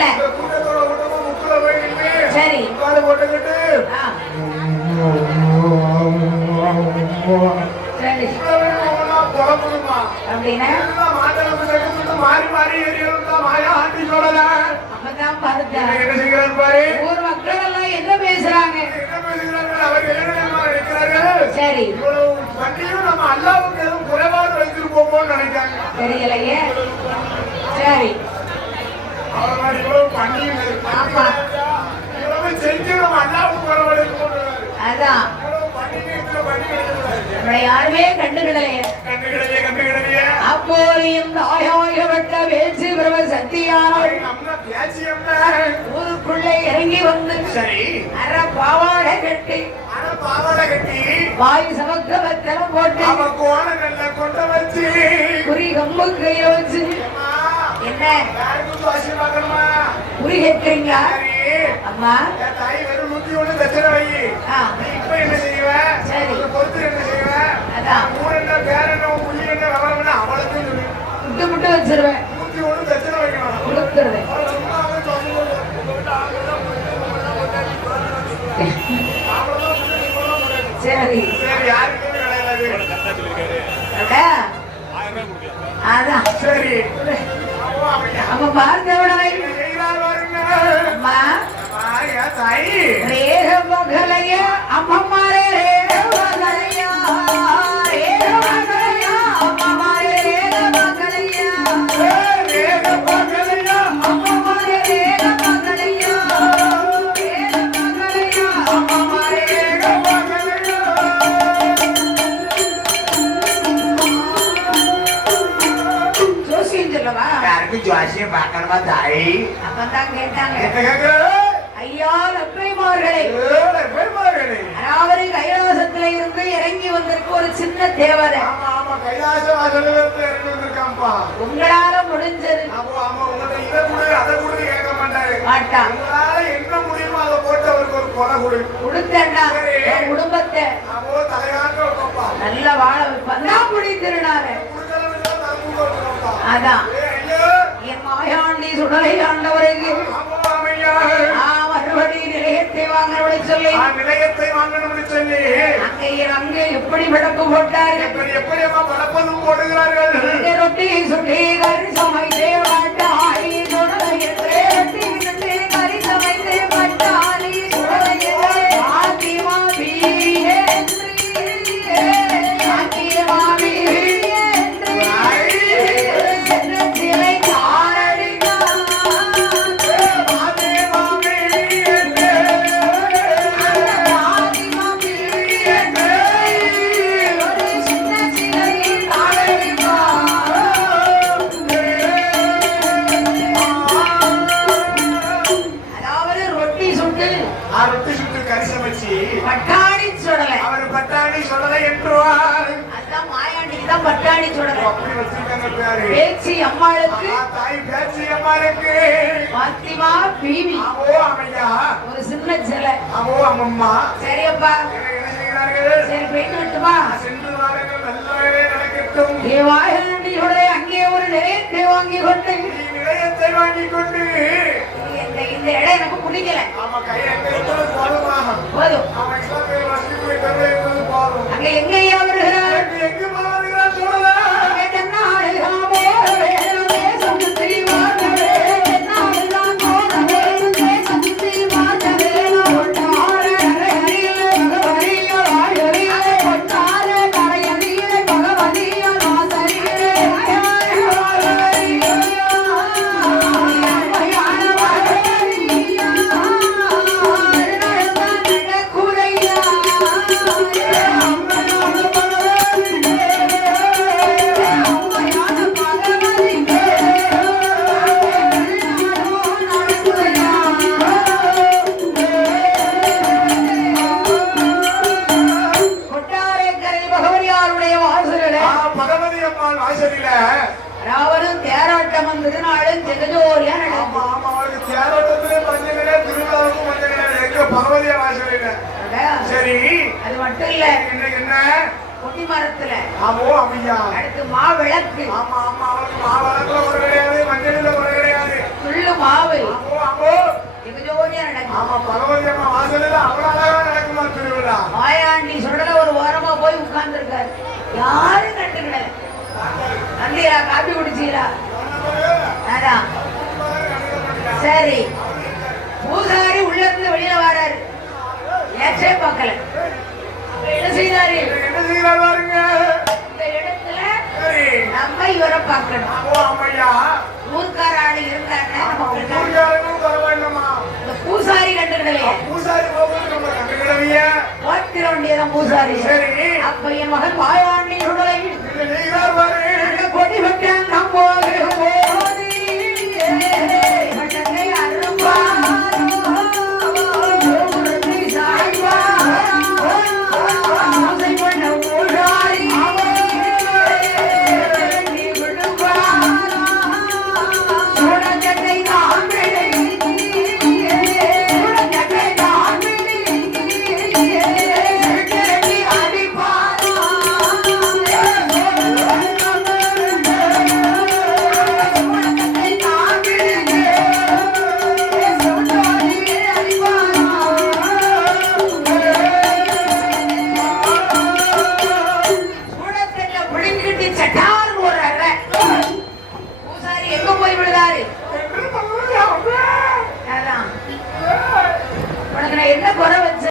இல்ல. சரி. அப்படின்னா? மாறி மாறி எரியறதா மாயா ஆண்டி சொல்லல அப்பதான் பார்த்தா. என்ன செய்கிறார் பாரு ஊர் மக்கள் எல்லாம் என்ன பேசுறாங்க? என்ன பேசுகிறார்கள் அவர் என்ன தெரியுமா நினைக்கிறார்கள் சரி. இவ்வளவு பண்டிகையும் நம்ம அல்லாவுக்கு எதுவும் குறைபாடு வைத்திருப்போமோன்னு நினைக்காங்க. தெரியலையே சரி அவர் மாதிரி இவ்வளவு பண்டிகை ஆமா. இவ்வளவு செஞ்சு நம்ம அல்லாவுக்கு குறைபாடு இருக்குமோன்னு அதான். யாருமே கண்டுகிடலையே கண்டுகிடலையே கண்டுகிடலையே அப்போது இந்த ஆயாயப்பட்ட வேச்சு பிரப சக்தியானவள் ஊருக்குள்ளே இறங்கி வந்து சரி. அற பாவாடை கட்டி வாய் சமக்க வத்தலம் போட்டு கோணங்கள்ல கொண்டு வச்சு குறி கம்பு கையில வச்சு என்ன கேட்கிறீங்களா? சரி அம்மா. தாய் வெறும் நூத்தி ஒண்ணு தட்சணை வை இப்ப என்ன செய்வ பொறுத்து என்ன செய்வ ஊர் என்ன பேர் என்ன புள்ளி என்ன விவரம் என்ன அவளுக்கு வச்சிருவேன் நூத்தி ஒண்ணு வைக்கணும்? அதான். சரி. என் தாய். அப்பதான் கேட்டாங்க. ஐயா பெருமகனே. அதாவது கைலாசத்துல இருந்து இறங்கி வந்திருக்கு ஒரு சின்ன தேவதை. உங்களால முடிஞ்சது. என்ன முடியுமோ அதை போட்டு அவருக்கு ஒரு கொலை கொடு. கொடுத்தேன்டா. குடும்பத்தை. நல்ல வாழ தரப்பு கொடுக்கணும்ப்பா அதான். மாயாண்டி சுடலை ஆண்டவருக்கு. மறுபடி நிலையத்தை வாங்கணும்னு சொல்லி. நிலையத்தை வாங்கணும்னு சொல்லி. அங்கே அங்கே எப்படி விளக்கு போட்டாரு எப்படி எப்படி பலப்பதும் போடுகிறார்கள்? ரொட்டி சுட்டி சுட்டு ஆ ரொட்டி சுட்டு கறி சமைச்சு பட்டாணி சுடலை. அவர் பட்டாணி சொல்லலை என்றுவார். அதான் மாயாண்டிக்கு தான் பட்டாணி சுடலை. அப்படி வச்சிருக்காங்க பேரு. பேச்சி அம்மாளுக்கு. தாய் பேச்சு அம்மாருக்கு பாத்திமா பீவி. அவோ அமையா ஒரு சின்ன சிலை. அவோ அம்மம்மா. சரியப்பா. சரி போயிட்டு விட்டுமா சென்று வாருங்கள். நல்லாவே நடக்கட்டும். வாயாண்டியோட அங்கே ஒரு நிலையத்தை வாங்கி கொண்டு. நிலையத்தை வாங்கிக் கொண்டு. இந்த இந்த இடம் எனக்கு பிடிக்கல. போதுமா. அங்க எங்கேயா ஜெகஜோரியா நடக்கும் ஆமா அவளுக்கு தேரோட்டத்திலே மஞ்சங்களே திருவிழாவுக்கும் மஞ்சங்களே எங்க பகவதியா சரி. அது மட்டும் இல்ல. இன்னைக்கு என்ன? கொட்டி மரத்துல. ஆமோ அப்படியா? அடுத்து மா விளக்கு ஆமா ஆமா அவளுக்கு மா விளக்குல ஒரு கிடையாது மஞ்சளில ஒரு கிடையாது. துள்ளு மாவு. ஆமோ ஆமோ ஜெகஜோரியா நடக்கும் ஆமா பகவதி அம்மா ஒரு ஓரமா போய் உட்கார்ந்துருக்காரு. யாரும் கண்டுக்கல. நந்தியா காப்பி குடிச்சீரா அதான். சரி. பூசாரி உள்ள இருந்து வெளியில வராரு. ஏற்றே பார்க்கல. என்ன செய்தாரு? என்ன செய்யறாரு பாருங்க. இந்த இடத்துல நம்ம இவரை பார்க்கணும். ஓ அம்மையா. ஊர்க்கார ஆளு இருந்தாருன்னா இந்த பூசாரி கண்டுக்கிடலையே. பூசாரி கண்டுக்கிடவிய ஓட்டிர வேண்டியதான் பூசாரி. சரி. அப்ப என் மகன் இல்ல நீங்க பாரு.